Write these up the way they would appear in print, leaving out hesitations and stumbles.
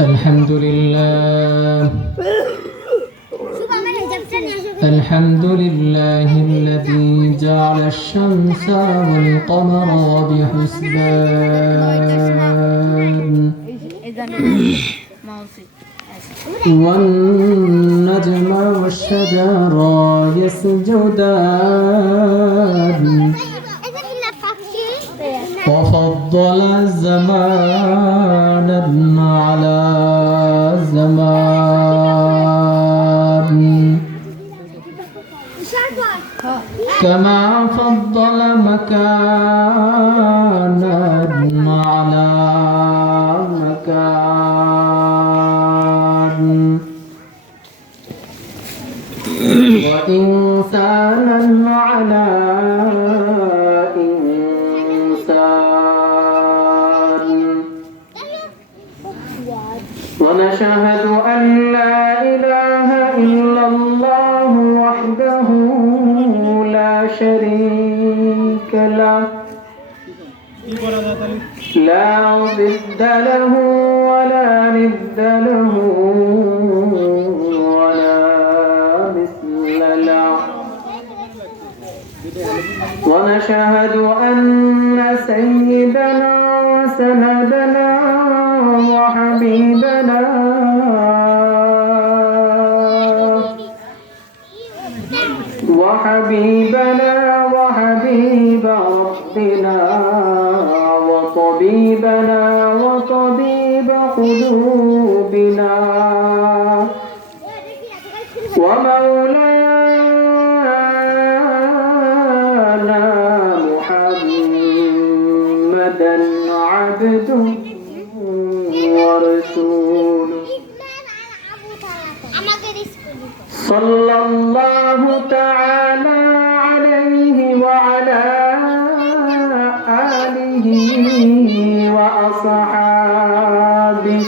الحمد لله الحمد لله الذي جعل الشمس والقمر بحسبان والنجم والشجر يسجدان وفضل زمانا على زمان كما فضل مكانا على مكان وإنسانا على إنسان ونشهد أن لا إله إلا الله وحده لا شريك له لا ضد له ولا ند له ولا مثل له ونشهد أن سيدنا وسندنا وحبيبنا وحبيب ربنا وطبيبنا وطبيب قلوبنا ومولانا محمدا عبده ورسوله صلى الله تعالى عليه وعلى آله وأصحابه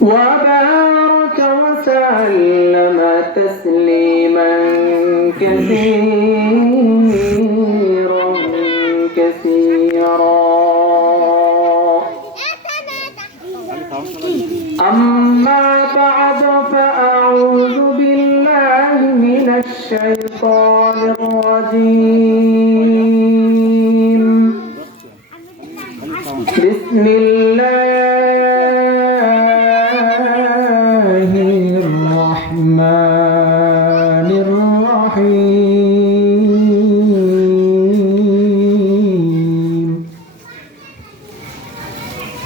وبارك وسلم تسليما كثيرا أما بعد فأعوذ بالله من الشيطان الرجيم بسم الله الرحمن الرحيم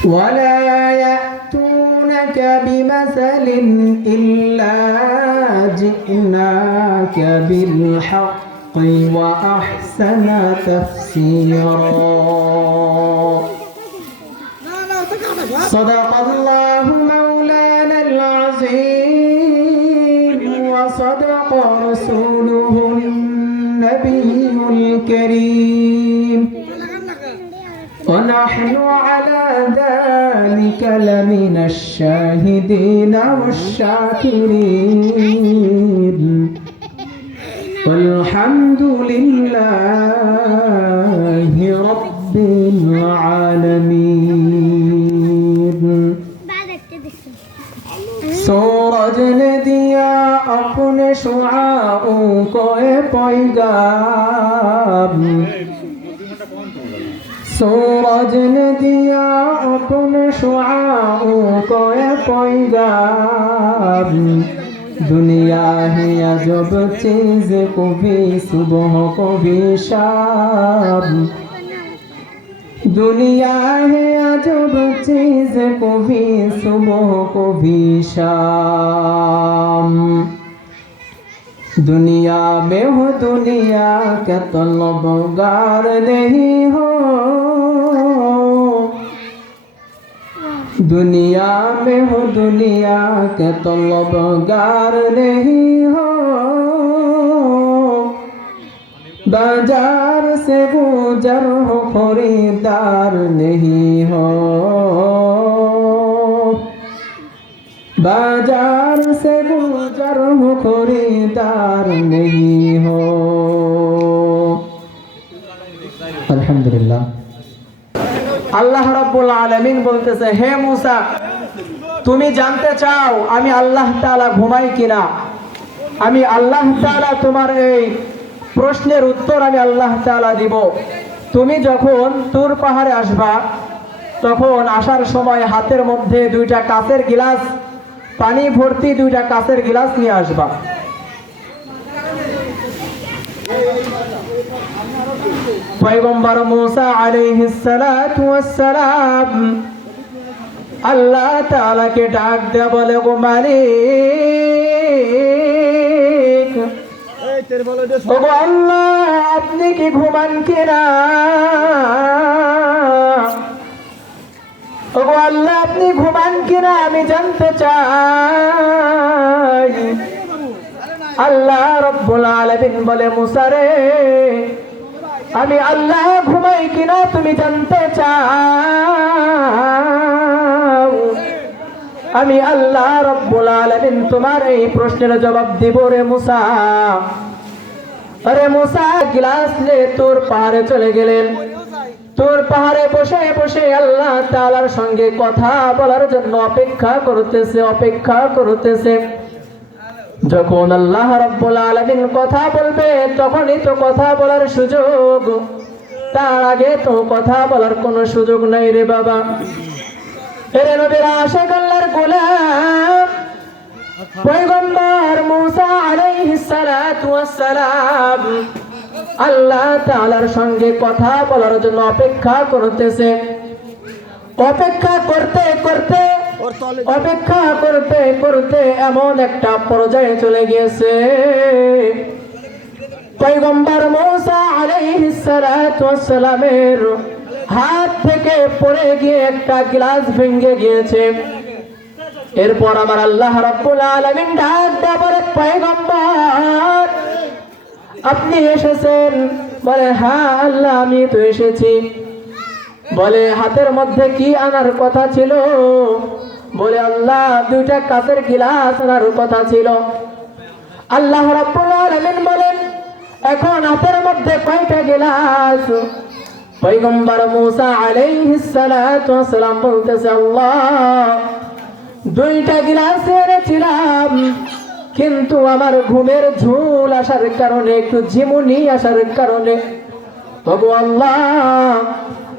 ولا يأتونك بمثل إلا جئناك بالحق وأحسن تفسيرا صدق الله مولانا العظيم وصدق رسوله النبي الكريم ونحن على ذلك لمن الشاهدين والشاكرين والحمد لله رب العالمين सूरज ने दिया अपने शुआओं को पैगाम सूरज ने दिया अपने शुआओं को पैगाम दुनिया है अजब चीज को भी सुबह को भी शाम दुनिया है अजब चीज को भी सुबह को भी शाम दुनिया में हो दुनिया का तलबगार नहीं हो दुनिया में हो दुनिया का तलबगार नहीं हो बाजार से गुजर हो खरीदार नहीं हो बाजार से गुजर हो खरीदार नहीं हो। अल्हम्दुलिल्लाह। আল্লাহ রাব্বুল আলামিন বলতেছে, হে মুসা, তুমি জানতে চাও আমি আল্লাহ তাআলা ঘুমাই কিনা? আমি আল্লাহ তাআলা তোমার এই প্রশ্নের উত্তর আমি আল্লাহ তাআলা দিব। তুমি যখন তুর পাহাড়ে আসবা, তখন আসার সময় হাতের মধ্যে দুইটা কাচের গিলাস, পানি ভর্তি দুইটা কাচের গিলাস নিয়ে আসবা। পয়গম্বর মুসা আলাইহিস সালাতু ওয়াস সালাম আল্লাহ তাআলাকে ডাক দেয়া বলে, গো মালিক, ওগো আল্লাহ, আপনি কি ঘুমান কিনা? ওগো আল্লাহ, আপনি ঘুমান কিনা আমি জানতে চাই। আল্লাহ রাব্বুল আলামিন বলে, মুসা রে, আমি আল্লাহ ঘুমাই কিনা তুমি জানতে চাও? আমি আল্লাহ রাব্বুল আলামিন তোমার এই প্রশ্নের জবাব দিব রে মুসা। আরে মুসা গিলাস নিয়ে তুর পাহাড়ে চলে গেলেন। তুর পাহাড়ে বসে বসে আল্লাহ তাআলার সঙ্গে কথা বলার জন্য অপেক্ষা করতেছে। যখন আল্লাহ রাব্বুল আলামিন কথা বলবে, তখনই তো কথা বলার সুযোগ, তার আগে তো কথা বলার কোনো সুযোগ নাই রে বাবা। এর নবীর আশিক আল্লাহর গোলাম পয়গম্বর মুসা আলাইহিস সালাতু ওয়াস সালাম আল্লাহ তাআলার সঙ্গে কথা বলার জন্য অপেক্ষা করতেছে। অপেক্ষা করতে এমন একটা পর্যায়ে চলে গিয়েছে, পয়গম্বর মুসা আলাইহিস সালাতু ওয়াস সালামের হাত থেকে পড়ে গিয়ে একটা গ্লাস ভেঙে গিয়েছে। এরপর আমার আল্লাহ রাব্বুল আলামিন ডাক দেয়া বলে, পয়গম্বর, আপনি এসেছেন? বলে, হ্যাঁ আল্লাহ, আমি তো এসেছি। বলে, হাতের মধ্যে কি আনার কথা ছিল? বলে, আল্লাহ, দুইটা কাচের গিলাস আনার কথা ছিল। আল্লাহ রাব্বুল আলামিন বলেন, এখন হাতের মধ্যে কয়টা গিলাস? পয়গম্বর মুসা আলাইহিস সালাতু ওয়াস সালাম বলতেছে, আল্লাহ, দুইটা গিলাস এনেছিলাম, কিন্তু আমার ঘুমের ঝুল আসার কারণে, একটু ঝিমুনি আসার কারণে, ওগো আল্লাহ,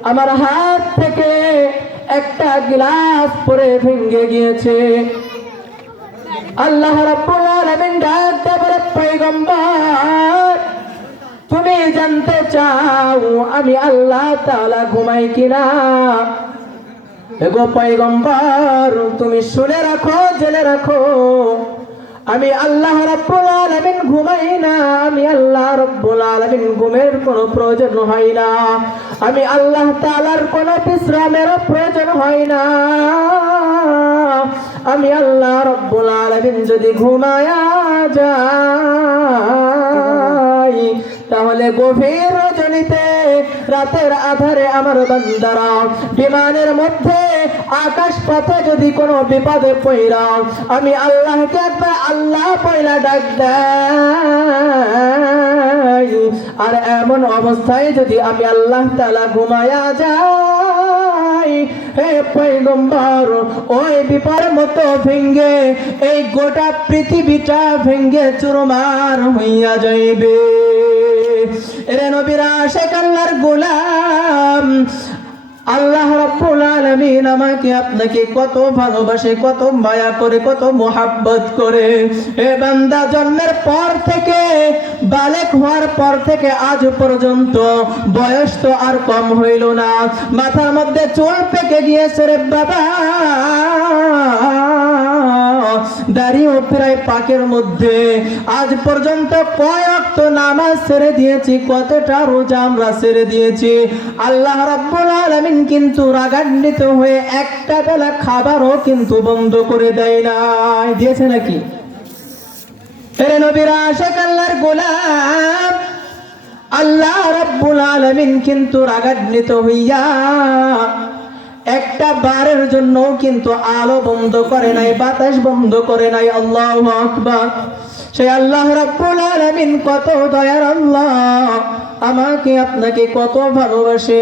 আমার হাত থেকে একটা গ্লাস পড়ে ভেঙে গিয়েছে। আল্লাহ রাব্বুল আলামিন ডাক দিয়ে বলে, পয়গম্বর, তুমি জানতে চাও আমি আল্লাহ তাআলা ঘুমাই কিনা? এগো পয়গম্বর, তুমি শুনে রাখো, জেনে রাখো, আমি আল্লাহ রাব্বুল আলামিন ঘুমাই না। আমি আল্লাহ রাব্বুল আলামিন ঘুমের কোনো প্রয়োজন হয় না। আমি আল্লাহ তাআলার কোনো বিশ্রামের প্রয়োজন হয় না। আমি আল্লাহ রাব্বুল আলামিন যদি ঘুমায়া যাই, তাহলে গভীর রজনীতে, রাতের আধারে আমার বান্দারা বিমানের মধ্যে, আকাশ পথে যদি কোনো বিপদে পড়া, আমি আল্লাহকে একবার আল্লাহ পয়লা ডাক দেই। আর এমন অবস্থায় যদি আমি আল্লাহ তাআলা ঘুমায়া যাই, হে পয়গম্বর, ওই বিপদের মতো ভেঙ্গে এই গোটা পৃথিবীটা ভেঙ্গে চুরমার হইয়া যাইবে। এরে নবীর আশিক আল্লাহর গোলাম, আল্লাহ রাব্বুল আলামিন আমাকে আপনাকে কত ভালোবাসে, কত মায়া করে, কত মোহাব্বত করে। এ বান্দা জন্মের পর থেকে, বালেক হওয়ার পর থেকে আজ পর্যন্ত বয়স তো আর কম হইল না, মাথার মধ্যে চুল পেকে গিয়েছে রে বাবা, দাড়িও প্রায় পাকের মধ্যে। আজ পর্যন্ত কয় ওয়াক্ত নামাজ ছেড়ে দিয়েছি, কতটা রোজা আমরা ছেড়ে দিয়েছি। আল্লাহ রাব্বুল আলামিন কিন্তু রাগান্বিত হয়ে একটা বেলা খাবারও কিন্তু বন্ধ করে দেয় নাই। দিয়েছে নাকি? এরে নবীর আশিক আল্লাহর গোলাম, আল্লাহ রাব্বুল আলামিন কিন্তু রাগান্বিত হইয়া একটা বারের জন্য কিন্তু আলো বন্ধ করে নাই, বাতাস বন্ধ করে নাই। আল্লাহু আকবার। সেই আল্লাহ রাব্বুল আলামিন কত দয়ার আল্লাহ, আমাকে আপনাকে কত ভালোবাসে।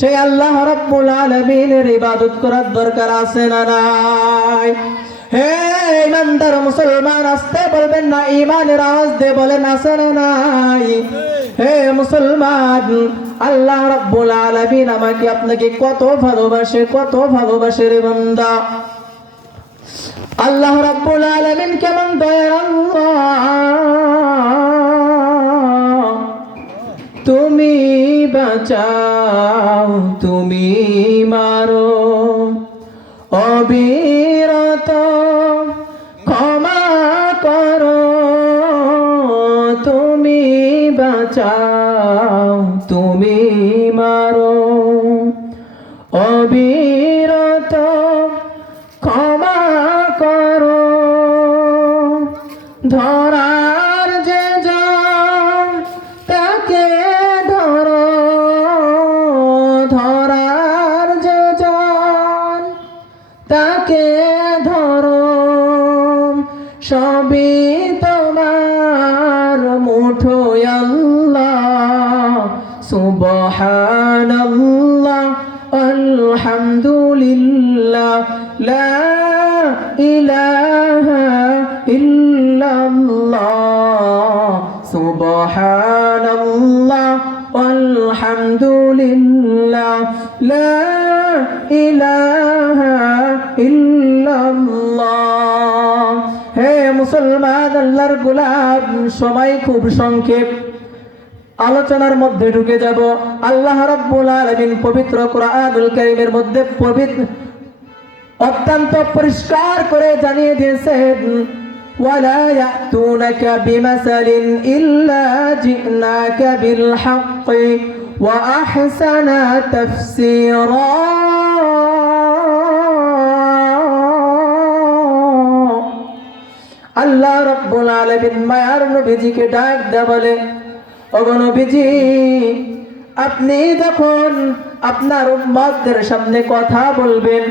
সেই আল্লাহ রাব্বুল আলামিনের ইবাদত করার দরকার আছে না নাই? হে ইমানদার মুসলমান, আসতে বলবেন না, ঈমানের আওয়াজ দিয়ে বলেন আছে না নাই? হে মুসলমান, আল্লাহ রাব্বুল আলামিন আমাকে আপনাকে কত ভালোবাসে, কত ভালোবাসে রে বান্দা। আল্লাহ রাব্বুল আলামিন কেমন দয়ার আল্লাহ। তুমি বাঁচাও, তুমি মারো, অবিরত ক্ষমা করো। তুমি বাঁচাও, তুমি মারো, অবিরত ক্ষমা করো। ধরার যে জন তাকে ধরো, ধরার যে জন তাকে ধরো। সবই তোমার মুঠোয় আল্লাহ। সুবহানাল্লাহ, আলহামদুলিল্লাহ, লা ইলাহা ইল্লাল্লাহ। সুবহানাল্লাহ, আলহামদুলিল্লাহ, লা ইলাহা ইল্লাল্লাহ। হে মুসলমান, আল্লাহর গোলাম, সময় খুব সংক্ষেপ, আলোচনার মধ্যে ঢুকে যাব। আল্লাহ রাব্বুল আলামিন পবিত্র কোরআনুল কারীমের মধ্যে অত্যন্ত পরিষ্কার করে জানিয়ে দিয়েছেন, ওয়ালা ইয়াতুনাকা বিমাসালিন ইল্লা জিনাকা বিল হাক্কি ওয়া আহসানা তাফসীরা। আল্লাহ রাব্বুল আলামিন মায়ার নবীজিকে ডাক দেয়া বলে, ওগো নবীজি, আপনি যখন আপনার উম্মতদের সামনে কথা বলবেন,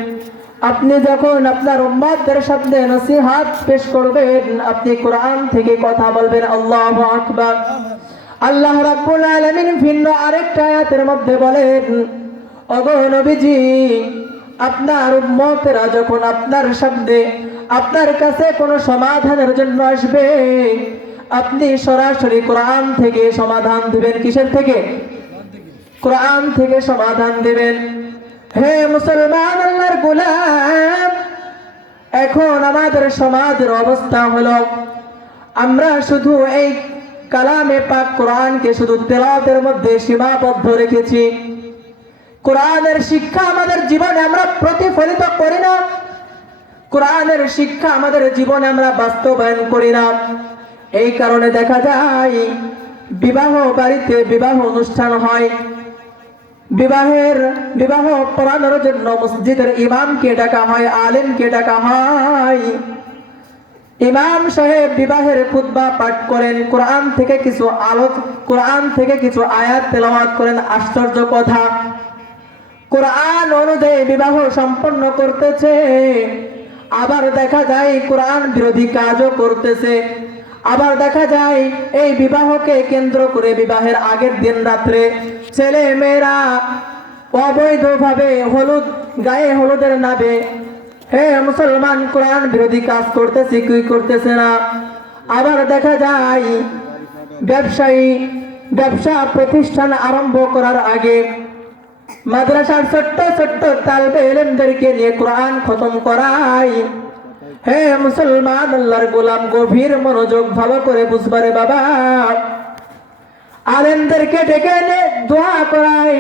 আপনি যখন আপনার উম্মতদের সামনে নসিহত পেশ করবেন, আপনি কোরআন থেকে কথা বলবেন। আল্লাহু আকবার। আল্লাহ রাব্বুল আলামিন ভিন্ন আরেকটা আয়াতের মধ্যে বলেন, ওগো নবীজি, আপনার উম্মতেরা যখন আপনার সামনে, আপনার কাছে কোনো সমাধানের জন্য আসবে, আপনি সরাসরি কোরআন থেকে সমাধান দিবেন। কিসের থেকে? কোরআন থেকে সমাধান দিবেন। হে মুসলমান, আল্লাহর গোলাম, এখন আমাদের সমাজের অবস্থা হলো, আমরা শুধু এই কালামে পাক কোরআনকে শুধু তেলাওয়াতের মধ্যে সীমাবদ্ধ রেখেছি। কোরআনের শিক্ষা আমাদের জীবনে আমরা প্রতিফলিত করি না, কোরআনের শিক্ষা আমাদের জীবনে আমরা বাস্তবায়ন করি না। এই কারণে দেখা যায় বিবাহ বাড়িতে বিবাহ অনুষ্ঠান হয়, বিবাহ পড়ানোর জন্য মসজিদের ইমামকে ডাকা হয়, আলেমকে ডাকা হয়। ইমাম সাহেব বিবাহের খুতবা পাঠ করেন, কোরআন থেকে কিছু আয়াত তেলাওয়াত করেন। আশ্চর্য কথা, কোরআন অনুযায়ী বিবাহ সম্পন্ন করতেছে, আবার দেখা যায় কোরআন বিরোধী কাজও করতেছে। আবার দেখা যায় এই বিবাহকে কেন্দ্র করে বিবাহের আগের দিন রাত্রে ছেলে মেয়েরা অবৈধভাবে গায়ে হলুদের নামে, হে মুসলমান, কোরআন বিরোধী কাজ করতেছে কি করতেছে না। আবার দেখা যায় ব্যবসা প্রতিষ্ঠান আরম্ভ করার আগে মাদ্রাসার ছোট্ট ছোট্ট তালবে ইলমদেরকে নিয়ে কোরআন খতম করায়। হে মুসলমান, আল্লাহর গোলাম, গভীর মনোযোগ ভালো করে বুঝবারে বাবা। আলেমদেরকে ডেকে এনে দোয়া করায়,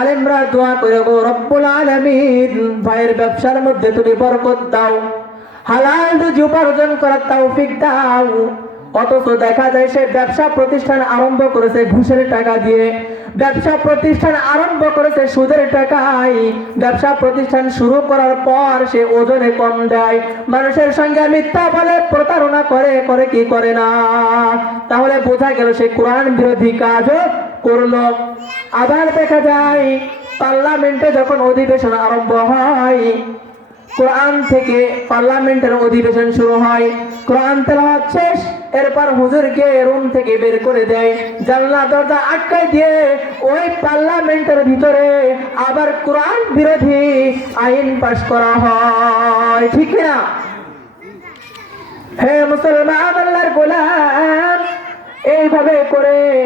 আলেমরা দোয়া করে, গো রব্বুল আলামিন, ভাইয়ের ব্যবসার মধ্যে তুমি বরকত দাও, হালাল রুজি উপার্জন করার তৌফিক দাও। অথচ দেখা যায় সে ব্যবসা প্রতিষ্ঠান আরম্ভ করেছে ঘুষের টাকা দিয়ে, ব্যবসা প্রতিষ্ঠান আরম্ভ করেছে সুদের টাকায়। ব্যবসা প্রতিষ্ঠান শুরু করার পর সে ওজনে কম দেয়, মানুষের সঙ্গে মিথ্যা বলে, প্রতারণা করে কি করে না। তাহলে বোঝা গেল সে কোরআন বিরোধী কাজও করলো। আবার দেখা যায় পার্লামেন্টে যখন অধিবেশন আরম্ভ হয়, কোরআন থেকে পার্লামেন্টের অধিবেশন শুরু হয়, কোরআন তেলাওয়াত শেষ, এরপর হুজুরকে রুম থেকে বের করে দেয়, জানলা দরজা আটকায় দিয়ে ওই পার্লামেন্টের ভিতরে আবার কোরআন বিরোধী আইন পাশ করা হয়। ঠিক না? হে মুসলমান, আল্লাহর গোলাম, এইভাবে করে